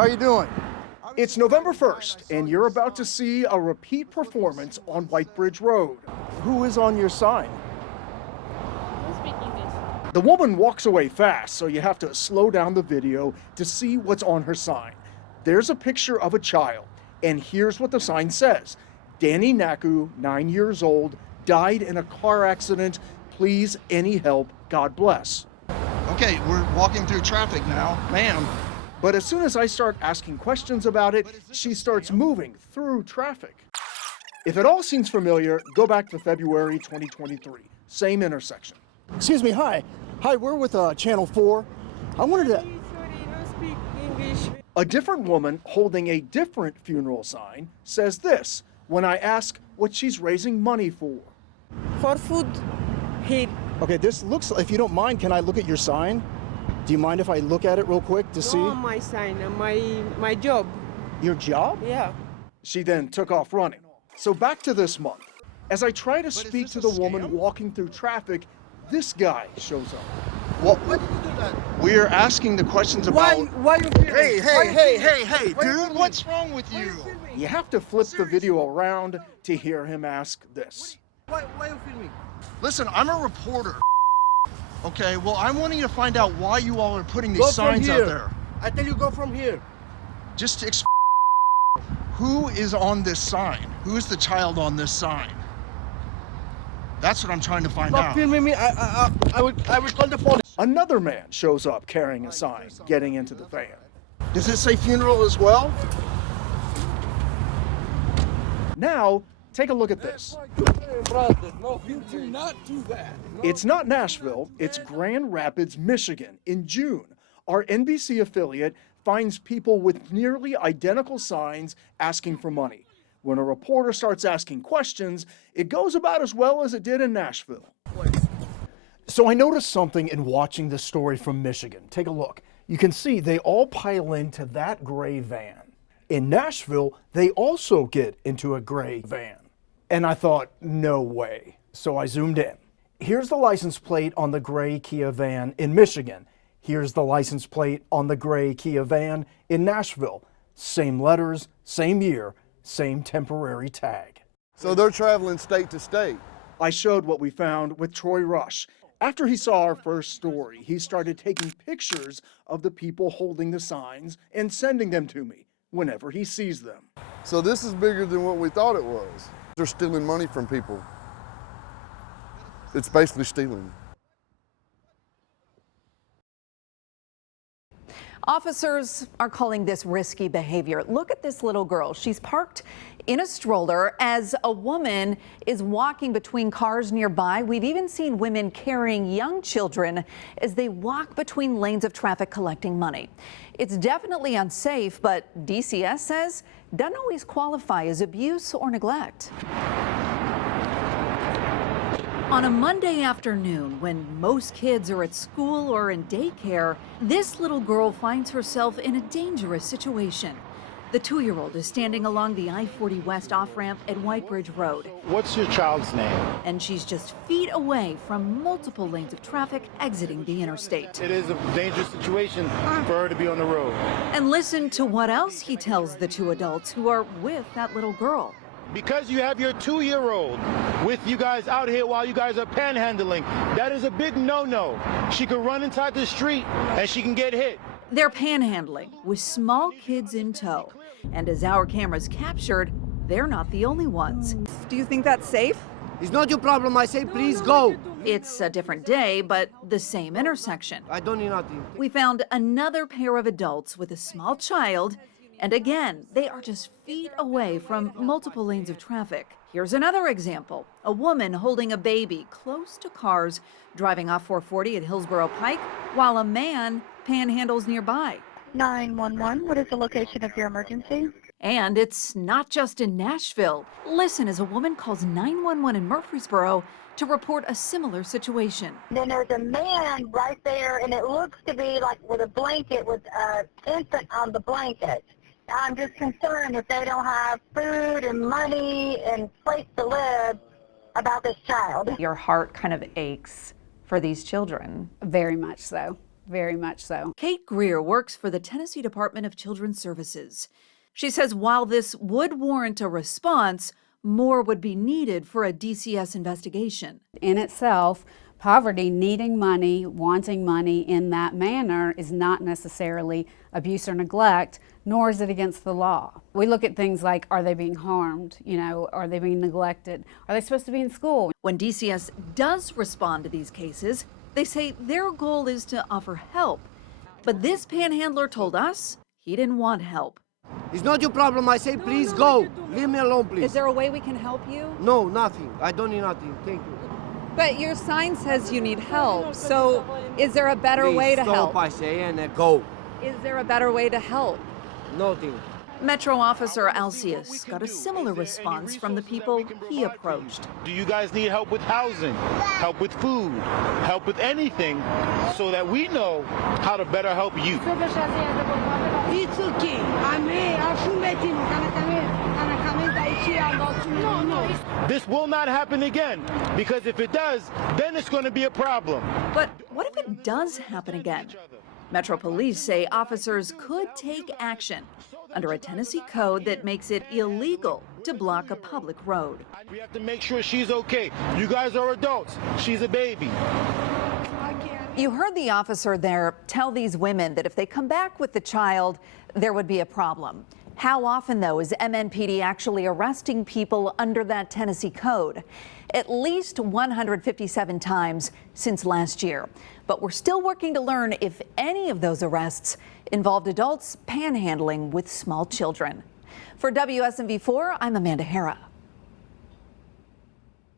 How are you doing? It's November 1st, and you're about to see a repeat performance on White Bridge Road. Who is on your sign? Who's speaking this? The woman walks away fast, so you have to slow down the video to see what's on her sign. There's a picture of a child, and here's what the sign says. Danny Naku, 9 years old, died in a car accident. Please, any help, God bless. Okay, we're walking through traffic now, ma'am. But as soon as I start asking questions about it, she starts moving through traffic. If it all seems familiar, go back to February 2023, same intersection. Excuse me, hi. Hi, we're with Channel 4. I wanted to... Sorry, I don't speak English. A different woman holding a different funeral sign says this when I ask what she's raising money for. For food here. Okay, this looks, if you don't mind, can I look at your sign? Do you mind if I look at it real quick to see? No, my sign, my job. Your job? Yeah. She then took off running. So back to this month. As I try to speak to the woman walking through traffic, this guy shows up. Why did you do that? We're asking the questions about... Why you filming? Hey, dude, what's wrong with you? You have to flip the video around to hear him ask this. Why are you filming? Listen, I'm a reporter. Okay, well, I'm wanting to find out why you all are putting these signs out there. I tell you, go from here. Just to who is on this sign? Who is the child on this sign? That's what I'm trying to find Stop out. filming me. I would call the police. Another man shows up carrying a sign, getting into the van. Does it say funeral as well? Now, take a look at this. No, you do not do that. It's not Nashville, it's Grand Rapids, Michigan. In June, our NBC affiliate finds people with nearly identical signs asking for money. When a reporter starts asking questions, it goes about as well as it did in Nashville. So I noticed something in watching this story from Michigan. Take a look. You can see they all pile into that gray van. In Nashville, they also get into a gray van. And I thought, no way. So I zoomed in. Here's the license plate on the gray Kia van in Michigan. Here's the license plate on the gray Kia van in Nashville. Same letters, same year, same temporary tag. So they're traveling state to state. I showed what we found with Troy Rush. After he saw our first story, he started taking pictures of the people holding the signs and sending them to me whenever he sees them. So this is bigger than what we thought it was. They're stealing money from people. It's basically stealing. Officers are calling this risky behavior. Look at this little girl. She's parked in a stroller as a woman is walking between cars nearby. We've even seen women carrying young children as they walk between lanes of traffic collecting money. It's definitely unsafe, but DCS says doesn't always qualify as abuse or neglect. On a Monday afternoon, when most kids are at school or in daycare, this little girl finds herself in a dangerous situation. The 2-year-old is standing along the I-40 West off-ramp at White Bridge Road. What's your child's name? And she's just feet away from multiple lanes of traffic exiting the interstate. It is a dangerous situation for her to be on the road. And listen to what else he tells the two adults who are with that little girl. Because you have your 2-year-old with you guys out here while you guys are panhandling, that is a big no-no. She could run inside the street and she can get hit. They're panhandling with small kids in tow. And as our cameras captured, they're not the only ones. Do you think that's safe? It's not your problem. I say, please go. It's a different day, but the same intersection. I don't need nothing. We found another pair of adults with a small child. And again, they are just feet away from multiple lanes of traffic. Here's another example. A woman holding a baby close to cars driving off 440 at Hillsborough Pike while a man panhandles nearby. 911, what is the location of your emergency? And it's not just in Nashville. Listen as a woman calls 911 in Murfreesboro to report a similar situation. Then there's a man right there, and it looks to be like with a blanket, with an infant on the blanket. I'm just concerned if they don't have food and money and place to live about this child. Your heart kind of aches for these children. Very much so. very much so. Kate Greer works for the Tennessee Department of Children's Services. She says while this would warrant a response, more would be needed for a DCS investigation. In itself, poverty, needing money, wanting money in that manner is not necessarily abuse or neglect, nor is it against the law. We look at things like, are they being harmed? You know, are they being neglected? Are they supposed to be in school? When DCS does respond to these cases, they say their goal is to offer help. But this panhandler told us he didn't want help. It's not your problem. I say, please go. Leave me alone, please. Is there a way we can help you? No, nothing. I don't need nothing. Thank you. But your sign says you need help, so is there a better Please way to stop, help? I say, and go. Is there a better way to help? Nothing. Metro Officer Alcius got a similar response from the people he approached. Do you guys need help with housing, help with food, help with anything, so that we know how to better help you? This will not happen again, because if it does, then it's going to be a problem. But what if it does happen again? Metro Police say officers could take action under a Tennessee code that makes it illegal to block a public road. We have to make sure she's okay. You guys are adults. She's a baby. You heard the officer there tell these women that if they come back with the child, there would be a problem. How often, though, is MNPD actually arresting people under that Tennessee code? At least 157 times since last year. But we're still working to learn if any of those arrests involved adults panhandling with small children. For WSMV4, I'm Amanda Hara.